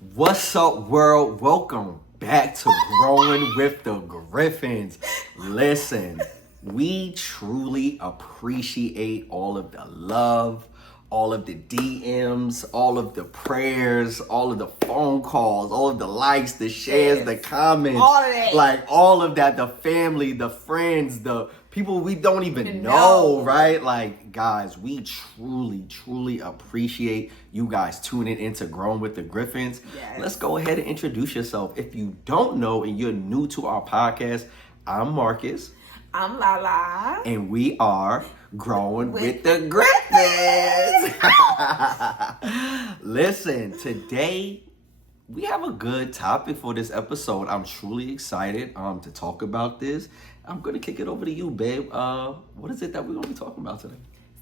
What's up, world? Welcome back to Growing with the Griffins. Listen, we truly appreciate all of the love, all of the DMs, all of the prayers, all of the phone calls, all of the likes, the shares, the comments. All of that. Like all of that, the family, the friends, the people we don't even know, right? Like, guys, we truly appreciate you guys tuning into Growing with the Griffins. Yes. Let's go ahead and introduce yourself. If you don't know and you're new to our podcast, I'm Marcus. I'm Lala. And we are Growing with the Griffins. Listen, today we have a good topic for this episode. I'm truly excited to talk about this. I'm going to kick it over to you, babe. What is it that we're going to be talking about today?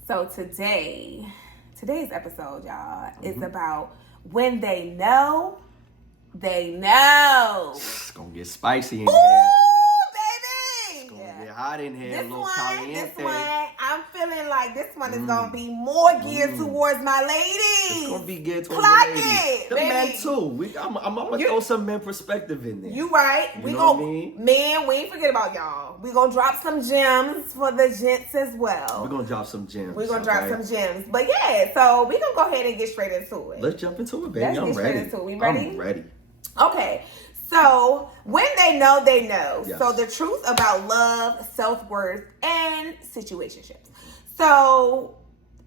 So today's episode, y'all, is about when they know, they know. It's going to get spicy in Ooh, here. baby! It's going to get hot in here. This a little one, caliente. I'm feeling like this one is going to be more geared towards my ladies. It's going to be geared towards Clock the ladies. it, The baby. men too. I'm going to throw some men perspective in there. You right. You We know what I gon' mean? Man, we ain't forget about y'all. We gonna drop some gems for the gents as well. We're going to drop some gems. We're gonna drop okay? some gems. But yeah, so we gonna go ahead and get straight into it. Let's jump into it, baby. Let's I'm get straight ready. into it. We ready? I'm ready. Okay. So when they know, they know. Yes. So the truth about love, self-worth, and situationships. So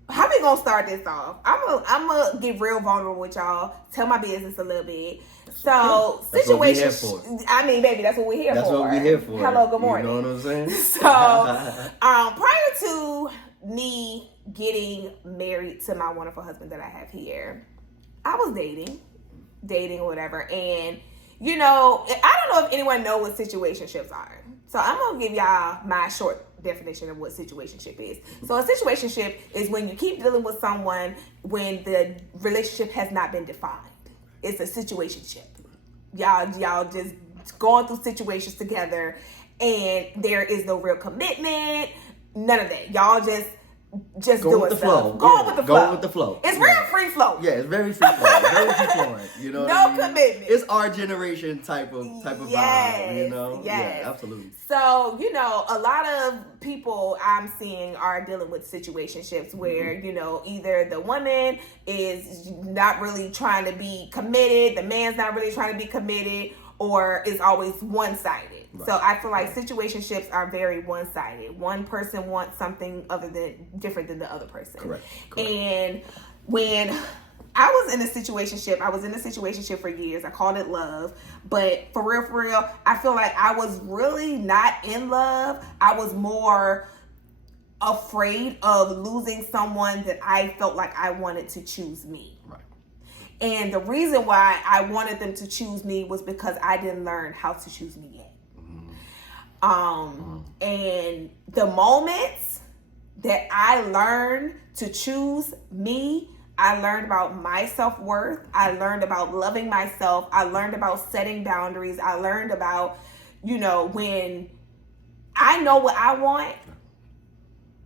how we gonna start this off? I'm gonna get real vulnerable with y'all. Tell my business a little bit. So That's what we here for. I mean, baby, that's what we're here That's for. what we're here for. Hello, good morning. You know what I'm saying? So, prior to me getting married to my wonderful husband that I have here, I was dating or whatever. And, you know, I don't know if anyone knows what situationships are. So I'm going to give y'all my short definition of what situationship is. So a situationship is when you keep dealing with someone when the relationship has not been defined. It's a situationship. Y'all just going through situations together and there is no real commitment, none of that. Y'all just Go doing with the stuff. flow. Going Yeah, with the flow. Go with the flow. It's Yeah. real free flow. Yeah, it's very free flowing. Very free flowing. You know what No I mean? commitment. It's our generation type of vibe, you know? Yes. Yeah, absolutely. So, you know, a lot of people I'm seeing are dealing with situationships where, you know, either the woman is not really trying to be committed, the man's not really trying to be committed, or is always one-sided. Right. So I feel like situationships are very one-sided. One person wants something different than the other person. Correct. And when I was in a situationship for years. I called it love. But for real, I feel like I was really not in love. I was more afraid of losing someone that I felt like I wanted to choose me. Right. And the reason why I wanted them to choose me was because I didn't learn how to choose me yet. And the moments that I learned to choose me, I learned about my self-worth. I learned about loving myself. I learned about setting boundaries. I learned about, you know, when I know what I want,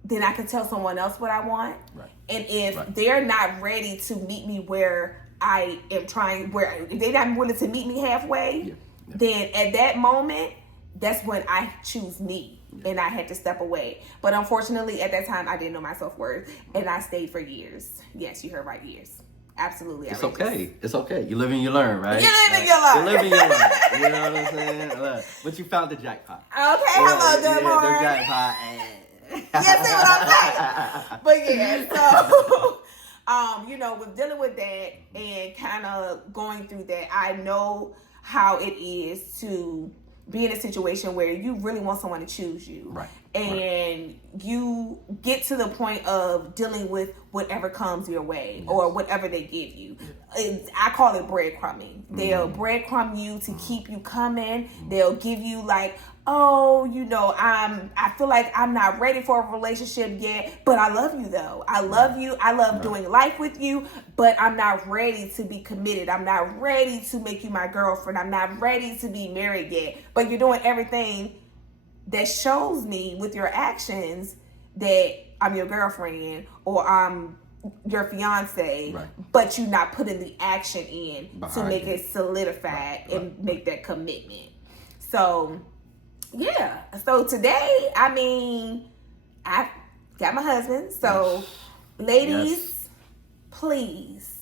then I can tell someone else what I want. Right. And if they're not ready to meet me where I am trying, if they're not willing to meet me halfway, then at that moment, that's when I choose me. And I had to step away. But unfortunately, at that time, I didn't know my self-worth. And I stayed for years. Yes, you heard right, years. Absolutely. It's okay. It's okay. You live and you learn, right? You live and you learn. You live and you learn. You know what I'm saying? But you found the jackpot. Okay, hello, good The morning. jackpot. You see what I'm saying? But yeah, so, you know, with dealing with that and kind of going through that, I know how it is to be in a situation where you really want someone to choose you. Right. And you get to the point of dealing with whatever comes your way or whatever they give you. I call it breadcrumbing. They'll breadcrumb you to keep you coming. They'll give you like, oh, you know, I feel like I'm not ready for a relationship yet, but I love you though. I love you. I love doing life with you, but I'm not ready to be committed. I'm not ready to make you my girlfriend. I'm not ready to be married yet, but you're doing everything that shows me with your actions that I'm your girlfriend or I'm your fiance, Right. but you're not putting the action in to Behind make it. it solidified and make that commitment. So, yeah. So today, I mean, I got my husband. So, ladies, please,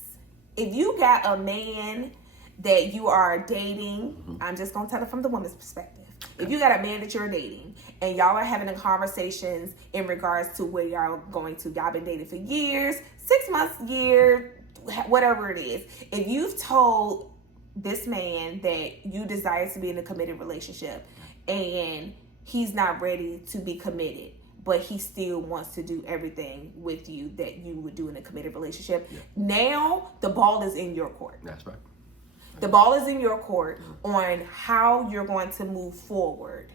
if you got a man that you are dating, I'm just going to tell it from the woman's perspective. If you got a man that you're dating and y'all are having conversations in regards to where y'all going to, y'all been dating for years, 6 months, year, whatever it is. If you've told this man that you desire to be in a committed relationship and he's not ready to be committed, but he still wants to do everything with you that you would do in a committed relationship, now the ball is in your court. That's right. The ball is in your court on how you're going to move forward,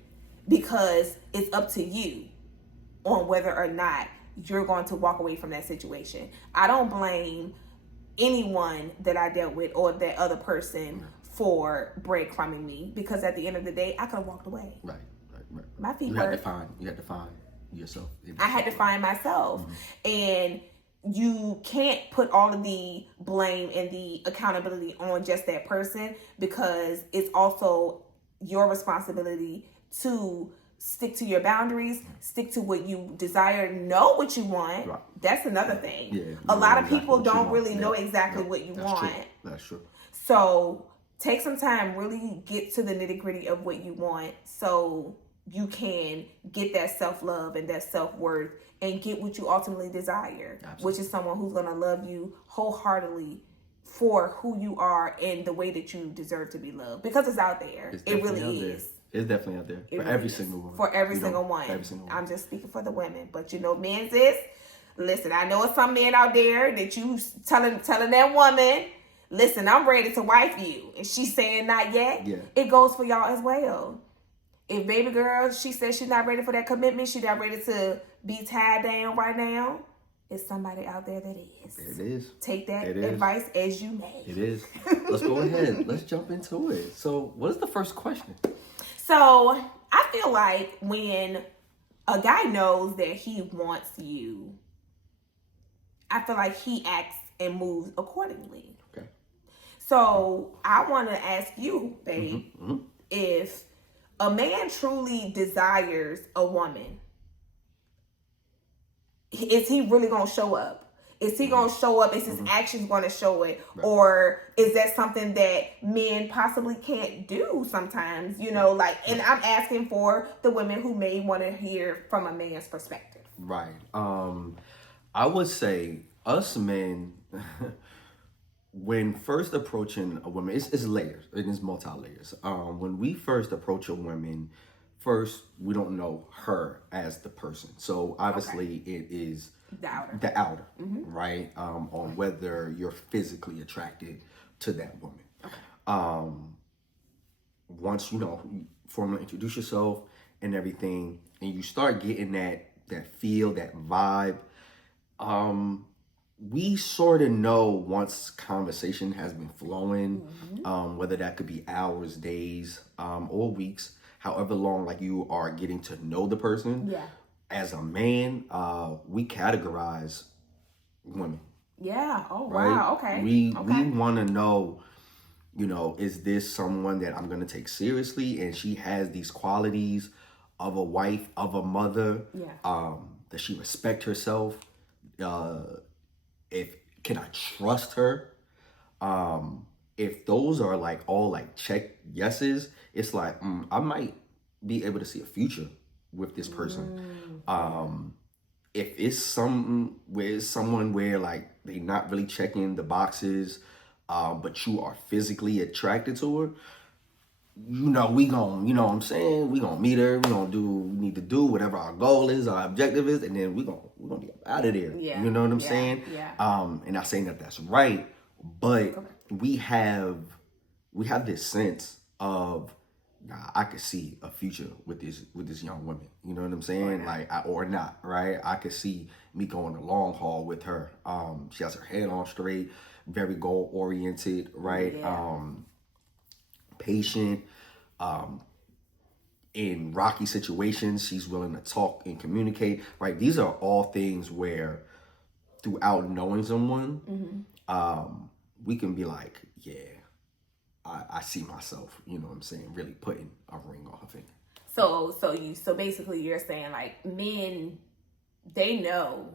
because it's up to you on whether or not you're going to walk away from that situation. I don't blame anyone that I dealt with or that other person for breadcrumbing me, because at the end of the day, I could have walked away. Right. My feet You hurt. had to find yourself. I had to find myself. And you can't put all of the blame and the accountability on just that person, because it's also your responsibility to stick to your boundaries, stick to what you desire, know what you want. Right. That's another thing. Yeah, a lot of exactly people what you don't want. really know Yeah. exactly what you want. True. That's true. So take some time, really get to the nitty gritty of what you want, so you can get that self-love and that self-worth and get what you ultimately desire. Absolutely. Which is someone who's going to love you wholeheartedly for who you are and the way that you deserve to be loved, because it's out there. It really is. It's definitely out there for really every is. single one. For every single one. Every single one. I'm just speaking for the women, but men's is, listen, I know it's some men out there that you telling that woman, listen, I'm ready to wife you, and she's saying not yet. Yeah. It goes for y'all as well. If baby girl, she says she's not ready for that commitment, she's not ready to be tied down right now, it's somebody out there that is. There it is. Take that advice as you may. It is. Let's go ahead. Let's jump into it. So, what is the first question? So, I feel like when a guy knows that he wants you, I feel like he acts and moves accordingly. Okay. So, I want to ask you, babe, if a man truly desires a woman, is he really going to show up? Is he going to show up? Is his actions going to show it? Right. Or is that something that men possibly can't do sometimes? You know, like, and I'm asking for the women who may want to hear from a man's perspective. Right. I would say us men, when first approaching a woman, it's layers. It is multi-layers. When we first approach a woman, first, we don't know her as the person. So obviously it is the outer, right? On whether you're physically attracted to that woman. Okay. Once you formally introduce yourself and everything, and you start getting that feel, that vibe, we sort of know once conversation has been flowing, whether that could be hours, days, or weeks, however long like you are getting to know the person. Yeah. As a man, we categorize women. Yeah. Oh, right? Wow. Okay. We want to know, is this someone that I'm going to take seriously, and she has these qualities of a wife, of a mother. Yeah. Does she respect herself? Can I trust her? If those are all check yeses, it's like I might be able to see a future with this person. If it's someone where they not really checking the boxes, but you are physically attracted to her, we gon', we gonna meet her, we need to do whatever our goal is, our objective is, and then we gonna get out of there. Yeah. You know what I'm saying? Yeah. And not saying that that's right, but we have this sense of, I could see a future with this young woman. You know what I'm saying? Or not, right? I could see me going the long haul with her. She has her head on straight, very goal oriented, right? Yeah. Patient. In rocky situations, she's willing to talk and communicate, right? These are all things where throughout knowing someone, we can be like, yeah, I see myself, you know what I'm saying, really putting a ring on her finger. So basically you're saying like men, they know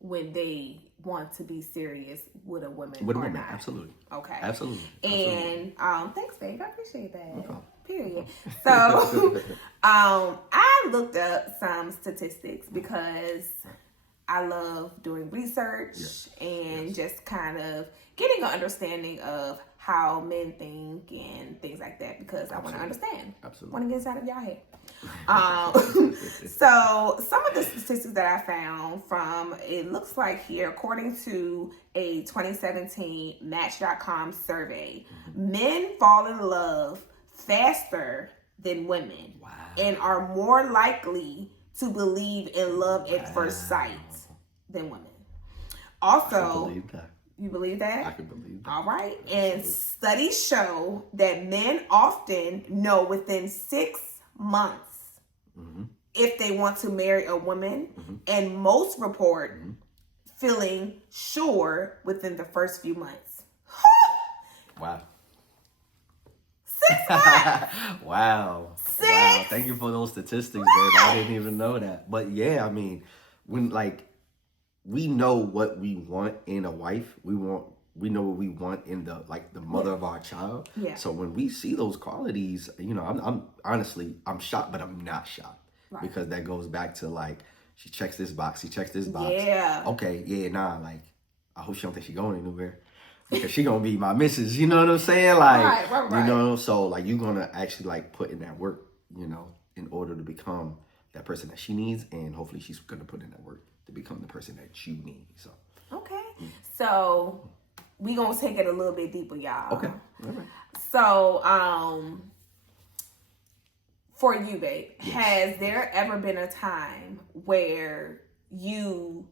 when they want to be serious with a woman or not. Absolutely. Okay. Absolutely. And thanks, babe. I appreciate that. Okay. Period. So I looked up some statistics because I love doing research and just kind of getting an understanding of how men think and things like that, because I want to understand. Absolutely. Want to get inside of y'all head. So some of the statistics that I found from, it looks like here, according to a 2017 Match.com survey, men fall in love faster than women and are more likely to believe in love at first sight than women. Also, you believe that? I can believe that. All right. And studies show that men often know within 6 months if they want to marry a woman, and most report feeling sure within the first few months. Wow. 6 months. Wow. Wow. Thank you for those statistics, babe. I didn't even know that. But yeah, I mean, when like we know what we want in a wife, we know what we want in the mother of our child. Yeah. So when we see those qualities, you know, I'm honestly, I'm shocked, but I'm not shocked. Right. Because that goes back to like, she checks this box, he checks this box. Yeah. Okay, yeah, nah, like, I hope she don't think she going anywhere. Because she gonna be my missus, you know what I'm saying? Like, right. You know, so like you're gonna actually like put in that work, you know, in order to become that person that she needs, and hopefully she's gonna put in that work to become the person that you need. So okay. So we gonna take it a little bit deeper, y'all. Okay. All right. So for you, babe, has there ever been a time where you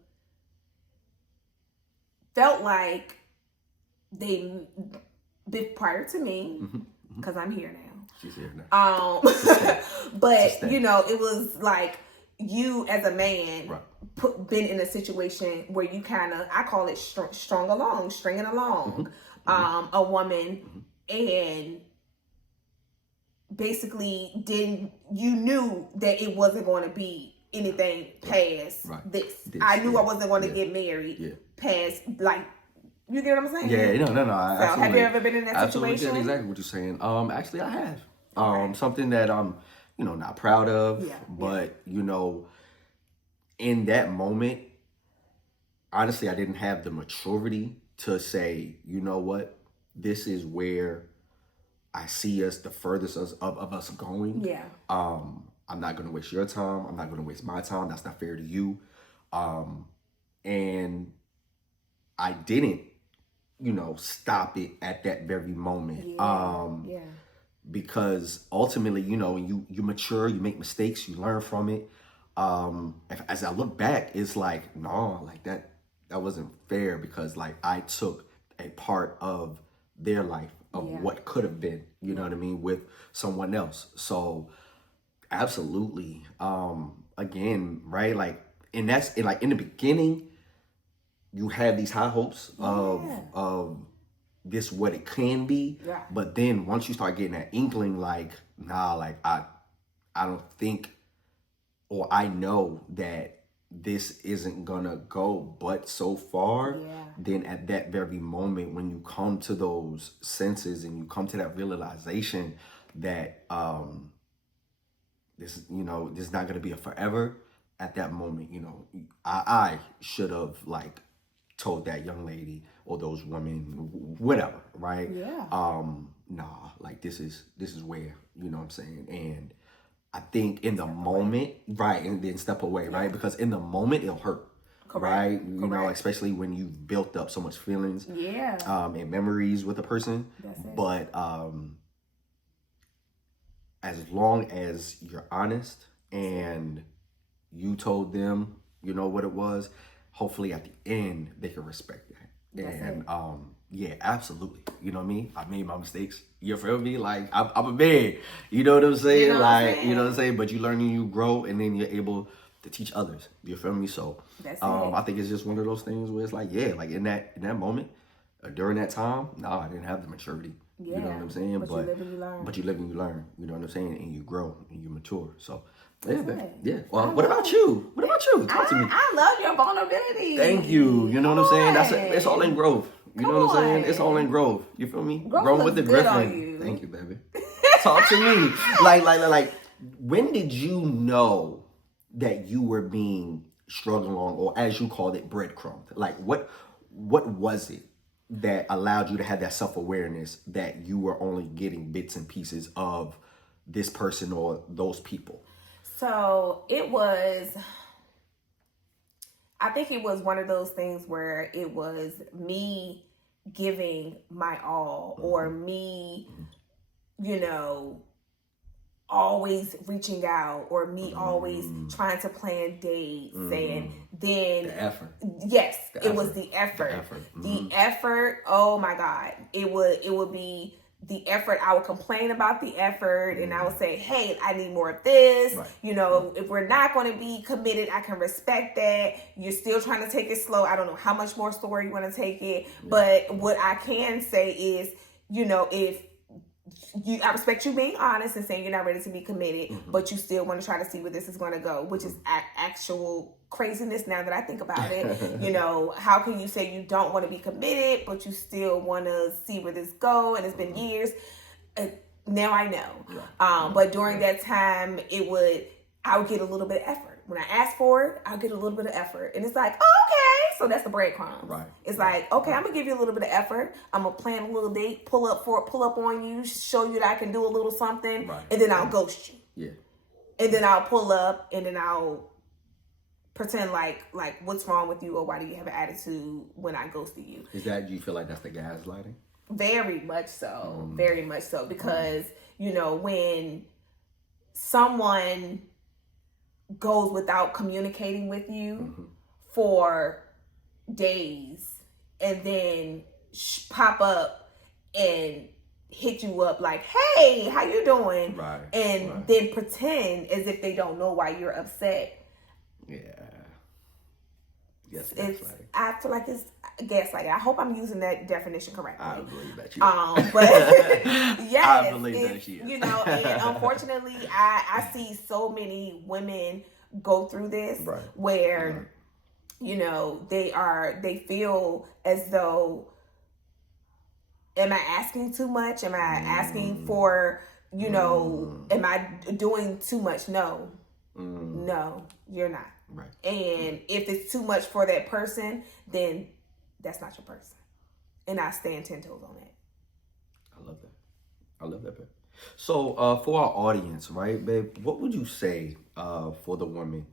felt like prior to me, because I'm here now. She's here now. But you know, it was like you as a man been in a situation where you kind of, I call it stringing along a woman, and basically you knew that it wasn't going to be anything past this. I knew I wasn't going to get married past, like, you get what I'm saying? Yeah, no. So have you ever been in that situation? That's exactly what you're saying. Actually, I have. Something that I'm, you know, not proud of, but you know, in that moment, honestly, I didn't have the maturity to say, you know what, this is where I see us, the furthest of us going. Yeah. I'm not gonna waste your time. I'm not gonna waste my time. That's not fair to you. And I didn't, you know, stop it at that very moment. Because ultimately, you know, you mature, you make mistakes, you learn from it. As I look back, it's like, no, like that wasn't fair, because like I took a part of their life of what could have been, you know what I mean, with someone else. So absolutely. Again, right? Like, and that's like in the beginning, you have these high hopes of this what it can be. Yeah. But then once you start getting that inkling, like, nah, like I don't think, or I know that this isn't gonna go but so far, then at that very moment, when you come to those senses and you come to that realization that this, you know, this is not gonna be a forever, at that moment, you know, I should have like told that young lady or those women, whatever, right? Yeah. Nah, like this is where, you know what I'm saying? And I think in the moment, right, and then step away, right? Because in the moment, it'll hurt, right? You know, especially when you've built up so much feelings and memories with a person. But as long as you're honest and you told them, you know, what it was, hopefully at the end, they can respect that. And yeah, absolutely. You know what I mean? I made my mistakes. You feel me? Like, I'm a man. You know what I'm saying? You know what I'm saying? But you learn and you grow, and then you're able to teach others. You feel me? So That's I think it's just one of those things where it's like, yeah, like in that moment, during that time, I didn't have the maturity. Yeah. You know what I'm saying? But you live and you learn. But you live and you learn. You know what I'm saying? And you grow and you mature. So yeah, it. yeah. Well, what about you? What about you? Talk to me. I love your vulnerability. Thank you. You know what I'm saying? It's all in growth. You know what I'm saying? It's all in growth. You feel me? Growing with the Griffin. Thank you, baby. Talk to me. Like, when did you know that you were being strung along, or as you called it, breadcrumbed? Like, what was it that allowed you to have that self-awareness that you were only getting bits and pieces of this person or those people? So I think it was one of those things where it was me giving my all, or me, always reaching out, or me always trying to plan dates, and then the effort. Yes, it was the effort. The effort. Oh my God, it would be the effort. I would complain about the effort, and I would say, hey, I need more of this. Right. If we're not going to be committed, I can respect that. You're still trying to take it slow. I don't know how much more slower you want to take it. But what I can say is, if I respect you being honest and saying you're not ready to be committed, but you still want to try to see where this is going to go, which is actual craziness now that I think about it. How can you say you don't want to be committed, but you still want to see where this go? And it's been years. Now I know. But during that time, I would get a little bit of effort. When I ask for it, I'll get a little bit of effort. And it's like, oh, okay. So that's the breadcrumbs. Right. It's like, okay, I'm going to give you a little bit of effort. I'm going to plan a little date, pull up on you, show you that I can do a little something, and then I'll ghost you. Yeah. And then I'll pull up, and then I'll pretend like what's wrong with you, or why do you have an attitude when I ghosted you? Do you feel like that's the gaslighting? Very much so. Very much so. Because, when someone goes without communicating with you for days, and then pop up and hit you up like, hey, how you doing? Right. And then pretend as if they don't know why you're upset. Yeah. Yes, I feel like it's gaslighting. I hope I'm using that definition correctly. I believe that you but yes, I believe that she is. And unfortunately, I see so many women go through this where, they feel as though, am I asking too much? Am I asking for, am I doing too much? No. No, you're not. Right. And if it's too much for that person, then that's not your person. And I stand 10 toes on that. I love that, babe. So for our audience, right, babe, what would you say for the women?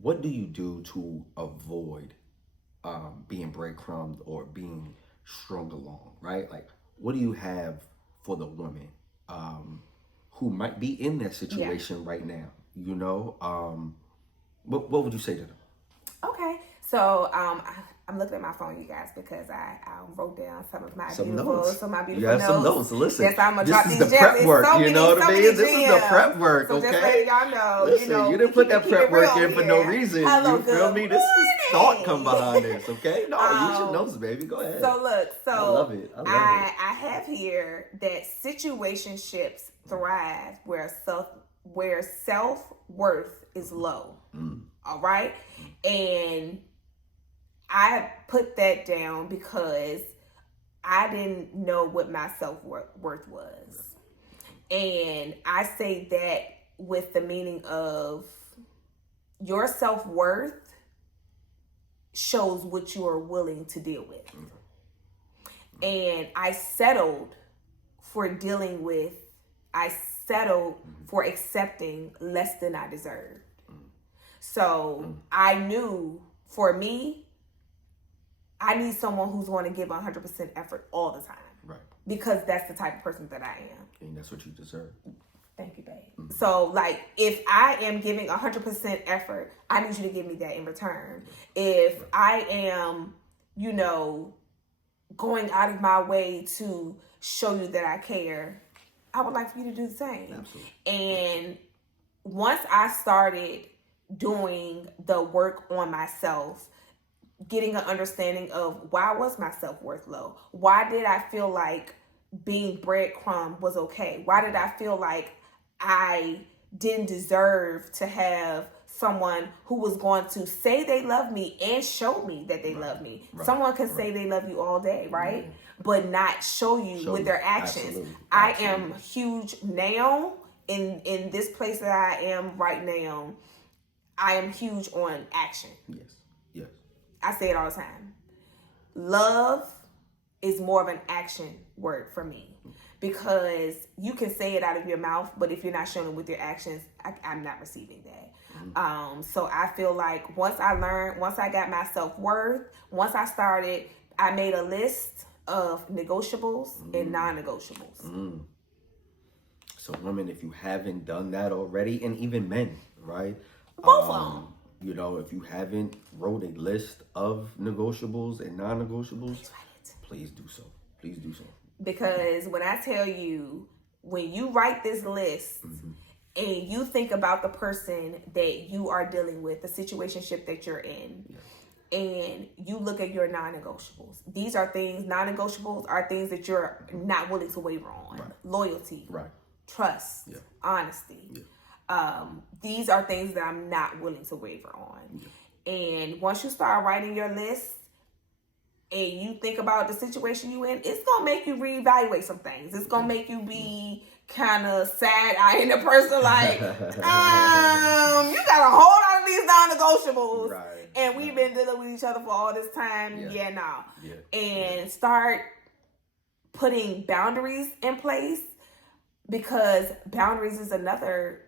What do you do to avoid being breadcrumbed or being strung along, right? Like, what do you have for the women who might be in that situation right now? What would you say to them? Okay, so I'm looking at my phone, you guys, because I wrote down some of my beautiful notes. You have some notes. Listen, yes, I'm gonna drop these gems. This is the prep work. So you know what I mean? This gems. is the prep work. So okay. Just letting y'all know. Listen, you didn't put that prep work in for no reason. Hello, you feel me? This is thought come behind this. Okay. No, you should know this, baby. Go ahead. So look. I love it. I have here that situationships thrive where self-worth is low. All right. And I put that down because I didn't know what my self-worth was. And I say that with the meaning of your self-worth shows what you are willing to deal with. And I settled for accepting less than I deserved. So I knew for me, I need someone who's going to give 100% effort all the time. Right. Because that's the type of person that I am. And that's what you deserve. Thank you, babe. So, like, if I am giving 100% effort, I need you to give me that in return. If I am, going out of my way to show you that I care, I would like for you to do the same. Absolutely. And once I started doing the work on myself, getting an understanding of why was my self-worth low? Why did I feel like being breadcrumb was okay? Why did I feel like I didn't deserve to have someone who was going to say they love me and show me that they love me? Someone can say they love you all day, right? But not show you with their actions. Absolutely. I am huge now in this place that I am right now. I am huge on action. Yes. I say it all the time. Love is more of an action word for me, because you can say it out of your mouth, but if you're not showing it with your actions, I'm not receiving that. So I feel like once I got my self-worth, once I made a list of negotiables and non-negotiables. So women, if you haven't done that already, and even men, right? Both of them. You know, if you haven't wrote a list of negotiables and non-negotiables, please do so. Please do so. Because when I tell you, when you write this list and you think about the person that you are dealing with, the situationship that you're in, and you look at your non-negotiables. These are things, non-negotiables are things that you're not willing to waver on. Right. Loyalty, trust, Yeah. honesty. Yeah. These are things that I'm not willing to waver on. Yeah. And once you start writing your list and you think about the situation you in, it's going to make you reevaluate some things. It's going to make you be kind of sad-eyeing the person like, you got a whole lot of these non-negotiables. Right. And we've been dealing with each other for all this time. Yeah. And start putting boundaries in place, because boundaries is another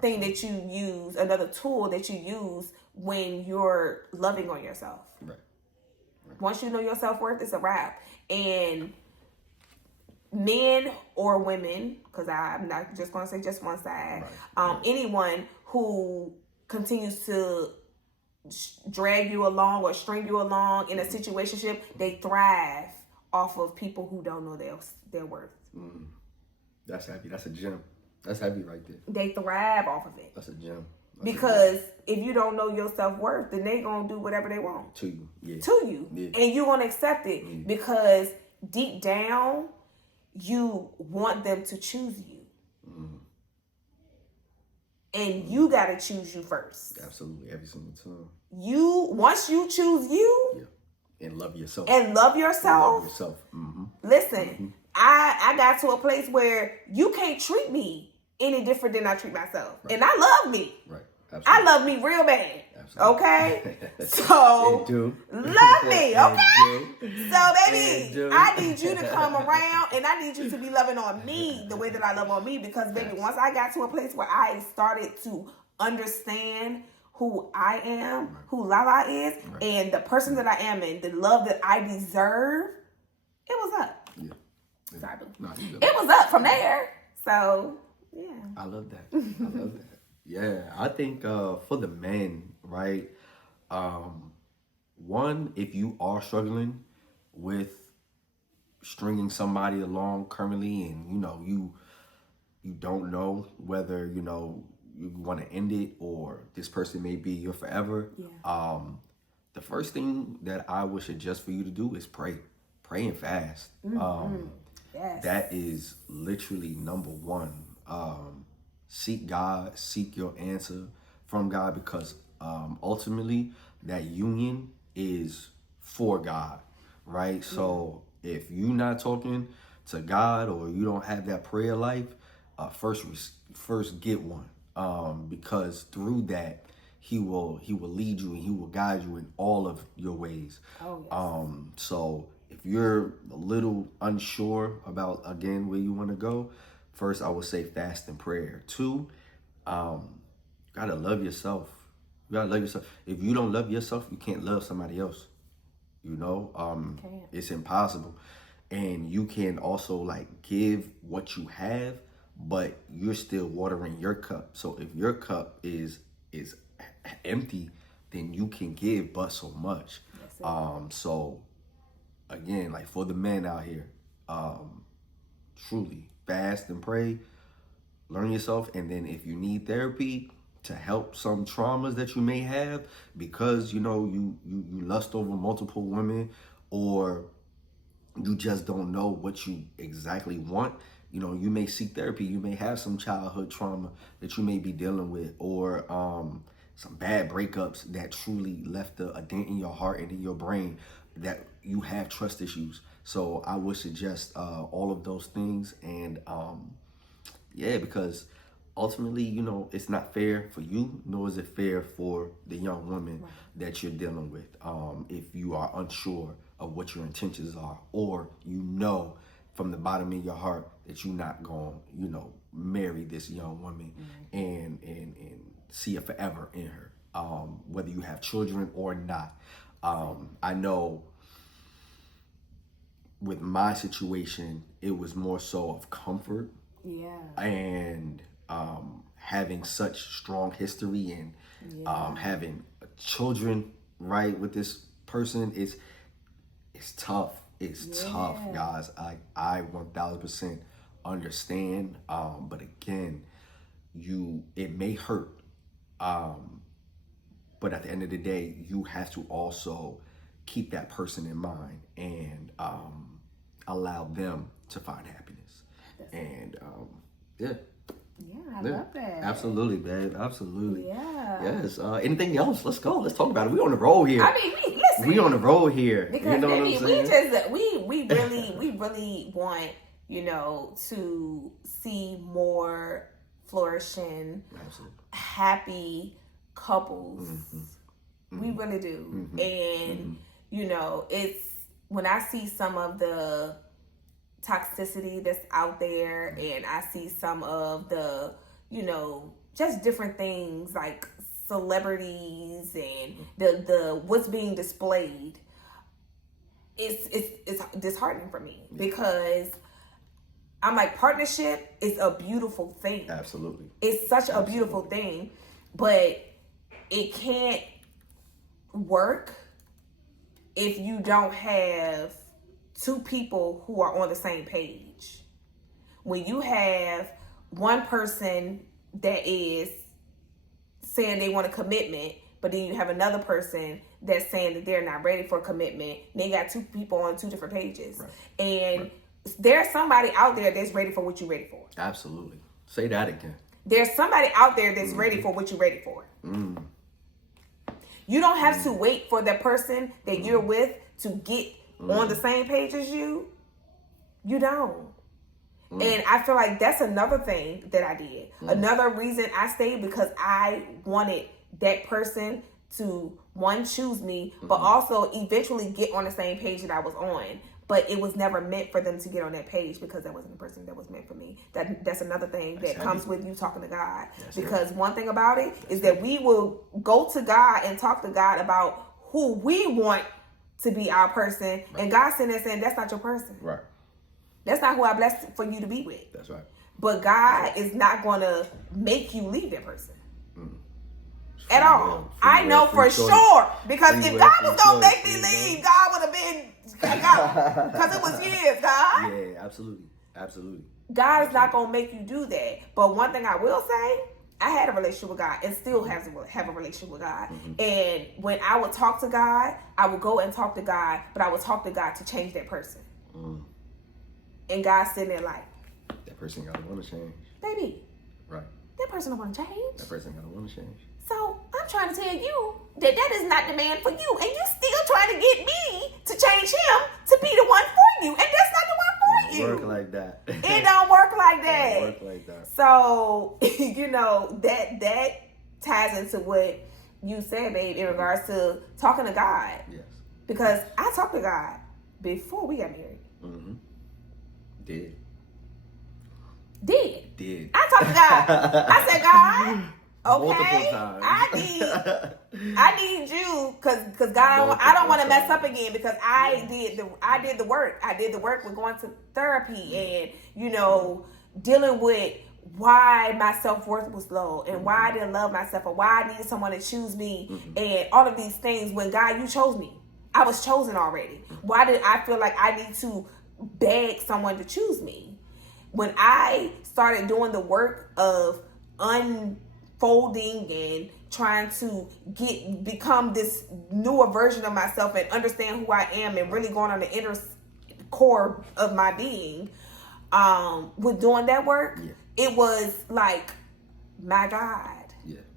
thing that you use, another tool that you use when you're loving on yourself. Right. Once you know your self-worth, it's a wrap. And men or women, because I'm not just going to say just one side, anyone who continues to drag you along or string you along in a situationship, they thrive off of people who don't know their worth. That's heavy. That's a gem. That's heavy right there. They thrive off of it. That's a gem. Because if you don't know your self-worth, then they gonna do whatever they want to you. Yeah. To you. Yeah. And you're gonna accept it because deep down you want them to choose you. And you gotta choose you first. Absolutely, every single time. Once you choose you, and love yourself. Listen, I got to a place where you can't treat me any different than I treat myself. Right. And I love me. Right. Absolutely. I love me real bad. Absolutely. Okay? So, love me, okay? So, baby, I need you to come around and I need you to be loving on me the way that I love on me, because, baby, once I got to a place where I started to understand who I am, who Lala is, and the person that I am and the love that I deserve, it was up. Yeah. Sorry, it was up from there. So, yeah. I love that. I love that. Yeah, I think for the men, right? One, if you are struggling with stringing somebody along currently, and you don't know whether you want to end it or this person may be your forever. Yeah. The first thing that I would suggest for you to do is pray and fast. Yes. That is literally number one. Seek God, seek your answer from God, because ultimately that union is for God, right? Yeah. So if you're not talking to God or you don't have that prayer life, first get one, because through that he will lead you and he will guide you in all of your ways. Oh, yes. So if you're a little unsure about, again, where you want to go, first, I would say fast and prayer. Two, you gotta love yourself. You gotta love yourself. If you don't love yourself, you can't love somebody else. It's impossible. And you can also give what you have, but you're still watering your cup. So if your cup is empty, then you can give but so much. So again, for the men out here, truly fast and pray, learn yourself, and then if you need therapy, to help some traumas that you may have because, you know, you lust over multiple women, or you just don't know what you exactly want. You know, you may seek therapy. You may have some childhood trauma that you may be dealing with, or some bad breakups that truly left a dent in your heart and in your brain, that you have trust issues. So I would suggest all of those things. And yeah, because ultimately, you know, it's not fair for you, nor is it fair for the young woman that you're dealing with. If you are unsure of what your intentions are, or you know from the bottom of your heart that you're not going to, you know, marry this young woman and see a forever in her, whether you have children or not. I know with my situation, it was more so of comfort. Yeah. And having such strong history and having children, right, with this person, it's tough. It's tough, guys. I 1000% understand. But again, it may hurt. But at the end of the day, you have to also keep that person in mind and allow them to find happiness. And yeah, I love that. Absolutely, babe. Absolutely. Yeah. Yes. Anything else? Let's go. Let's talk about it. We on the roll here. I mean, listen. We on the roll here. Because you know baby, what I'm saying? we really want, you know, to see more flourishing, happy couples. We really do. And you know, it's when I see some of the toxicity that's out there, and I see some of the, you know, just different things like celebrities and the what's being displayed, it's disheartening for me, because I'm like, partnership is a beautiful thing. Absolutely. It's such a beautiful thing, but it can't work if you don't have two people who are on the same page. When you have one person that is saying they want a commitment, but then you have another person that's saying that they're not ready for commitment, they got two people on two different pages. And there's somebody out there that's ready for what you're ready for. Absolutely. Say that again. There's somebody out there that's ready for what you're ready for. You don't have to wait for the person that you're with to get on the same page as you. You don't. And I feel like that's another thing that I did. Another reason I stayed, because I wanted that person to, one, choose me, but also eventually get on the same page that I was on. But it was never meant for them to get on that page, because that wasn't the person that was meant for me. That's another thing that comes with you talking to God. Because one thing about it is that we will go to God and talk to God about who we want to be our person. And God sitting there saying, that's not your person. Right. That's not who I blessed for you to be with. That's right. But God is not going to make you leave that person. At all. I know for sure. Because if God was going to make me leave, God would have been out. Because it was years, God. Yeah, absolutely. Absolutely. God is not going to make you do that. But one thing I will say, I had a relationship with God and still have a relationship with God. And when I would talk to God, I would go and talk to God, but I would talk to God to change that person. And God's sitting there like, that person gotta want to change. Baby. Right. That person don't want to change. That person gotta want to change. So I'm trying to tell you that is not the man for you. And you still trying to get me to change him to be the one for you. And that's not the one for you. It don't work like that. It don't work like that. It don't work like that. So, you know, that ties into what you said, babe, in regards to talking to God. Yes. Because I talked to God before we got married. Did. I talked to God. I said, God, okay, multiple times. I need you, cause God, I don't want to mess up again, because I did the work. I did the work with going to therapy and, you know, dealing with why my self-worth was low and why I didn't love myself, or why I needed someone to choose me, and all of these things. When God, you chose me. I was chosen already. Why did I feel like I need to beg someone to choose me? When I started doing the work of folding and trying to become this newer version of myself and understand who I am and really going on the inner core of my being, with doing that work, it was like, my God,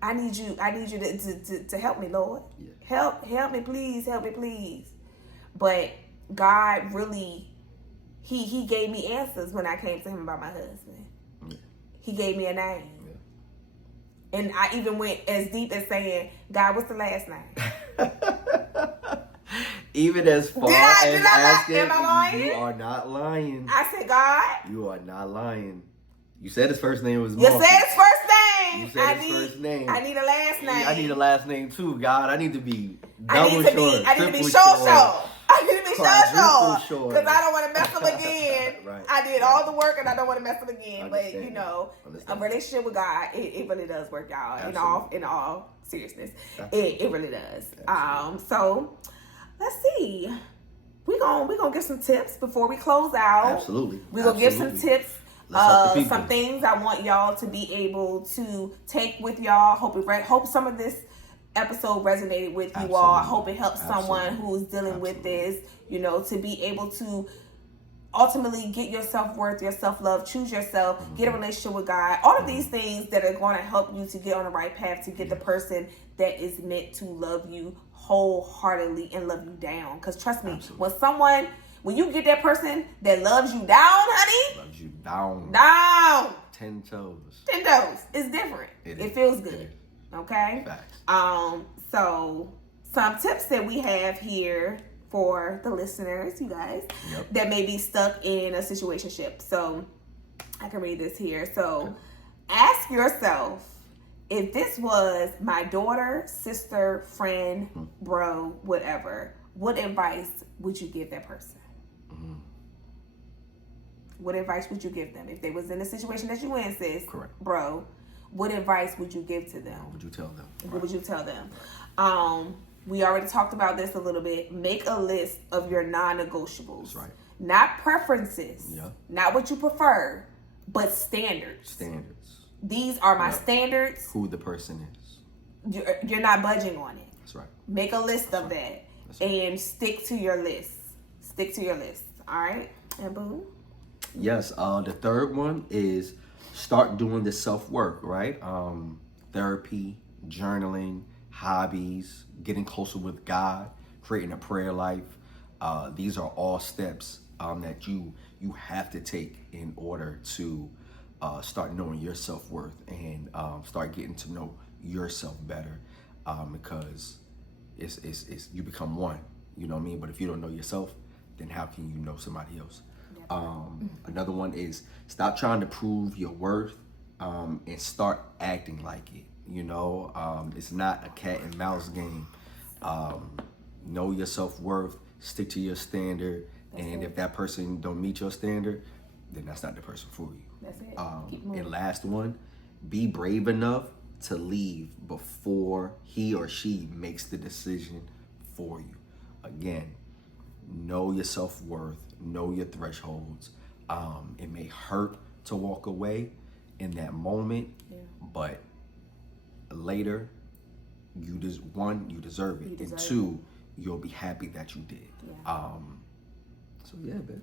I need you to help me, Lord. Help me, please. But God really, he gave me answers when I came to him about my husband. He gave me a name. And I even went as deep as saying, God, what's the last name? Even as far as asking, am I lying? You are not lying. I said, God. You are not lying. You said his first name was You Marcus. said his first name. You said his first name. I need a last name. I need a last name too, God. I need to be double I need to be sure. I need to be sure. Because I don't want to mess up again. Right. I did all the work and I don't want to mess up again. But, a Understand. relationship with God, it really does work, y'all. Absolutely. In all seriousness. Absolutely. It really does. Absolutely. So, let's see. We're gonna give some tips before we close out. Absolutely. We're going to give some tips. Let's Some things I want y'all to be able to take with y'all. Hope some of this episode resonated with you all. I hope it helps someone who's dealing with this, to be able to ultimately get your self-worth, your self-love, choose yourself, get a relationship with God. All of these things that are going to help you to get on the right path to get the person that is meant to love you wholeheartedly and love you down. Because trust me, when you get that person that loves you down, honey. Loves you down. Down. 10 toes. It's different. It feels good. Okay? Facts. So some tips that we have here for the listeners, you guys, that may be stuck in a situationship. So I can read this here. So ask yourself, if this was my daughter, sister, friend, bro, whatever, what advice would you give that person? What advice would you give them? If they was in the situation that you in, sis, correct, bro, what advice would you give to them? What would you tell them? What would you tell them? We already talked about this a little bit. Make a list of your non-negotiables. That's right. Not preferences. Not what you prefer, but standards. These are my standards. Who the person is. You're not budging on it. That's right. Make a list of that. And stick to your list. All right? And boom. Yes. The third one is start doing the self-work, right? Therapy, journaling, hobbies, getting closer with God, creating a prayer life. These are all steps that you have to take in order to start knowing your self-worth and start getting to know yourself better, because it's you become one, you know what I mean? But if you don't know yourself, then how can you know somebody else? Another one is stop trying to prove your worth and start acting like it. It's not a cat and mouse game. Know your self-worth, stick to your standard, and if that person don't meet your standard, then that's not the person for you. That's it. And last one, be brave enough to leave before he or she makes the decision for you. Again, know your self-worth, know your thresholds. It may hurt to walk away in that moment, but later, you deserve it. And two, you'll be happy that you did. So yeah, babe.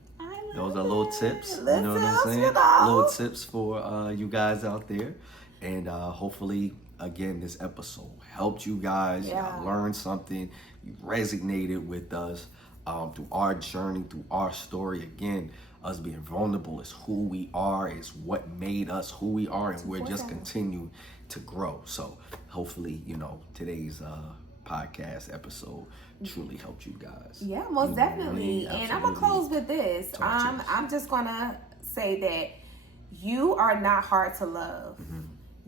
Those are little tips. You know what I'm saying? Little tips for you guys out there. And hopefully, again, this episode helped you guys. Y'all learned something. You resonated with us through our journey, through our story. Again, us being vulnerable is who we are. It's what made us who we are. And we're just continuing to grow. So hopefully, today's podcast episode truly helped you guys. Yeah, most definitely. And I'm gonna close with this. I'm just gonna say that you are not hard to love.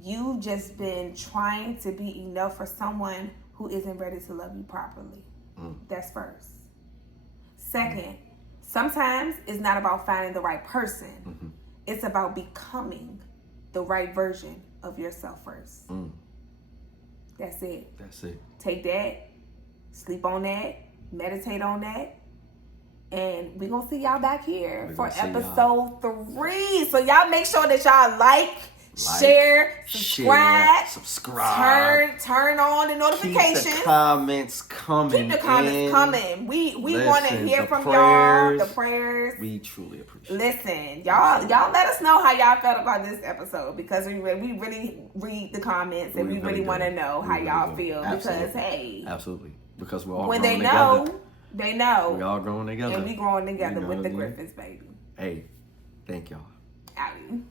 You just been trying to be enough for someone who isn't ready to love you properly. That's first. Second, sometimes it's not about finding the right person. It's about becoming the right version of yourself first. That's it. Take that, sleep on that, meditate on that, and we're gonna see y'all back here for episode 3. So y'all make sure that y'all like, share, subscribe. Turn on the notifications. Keep the comments coming. We want to hear from y'all. The prayers. We truly appreciate it. Listen, y'all let us know how y'all felt about this episode, because we really read the comments, and we really want to know how y'all feel. Absolutely. Because hey, absolutely, because we're all when growing they know, together. they know. We all growing together, and we growing together you know with the what I mean? Griffins, baby. Hey, thank y'all. Outie.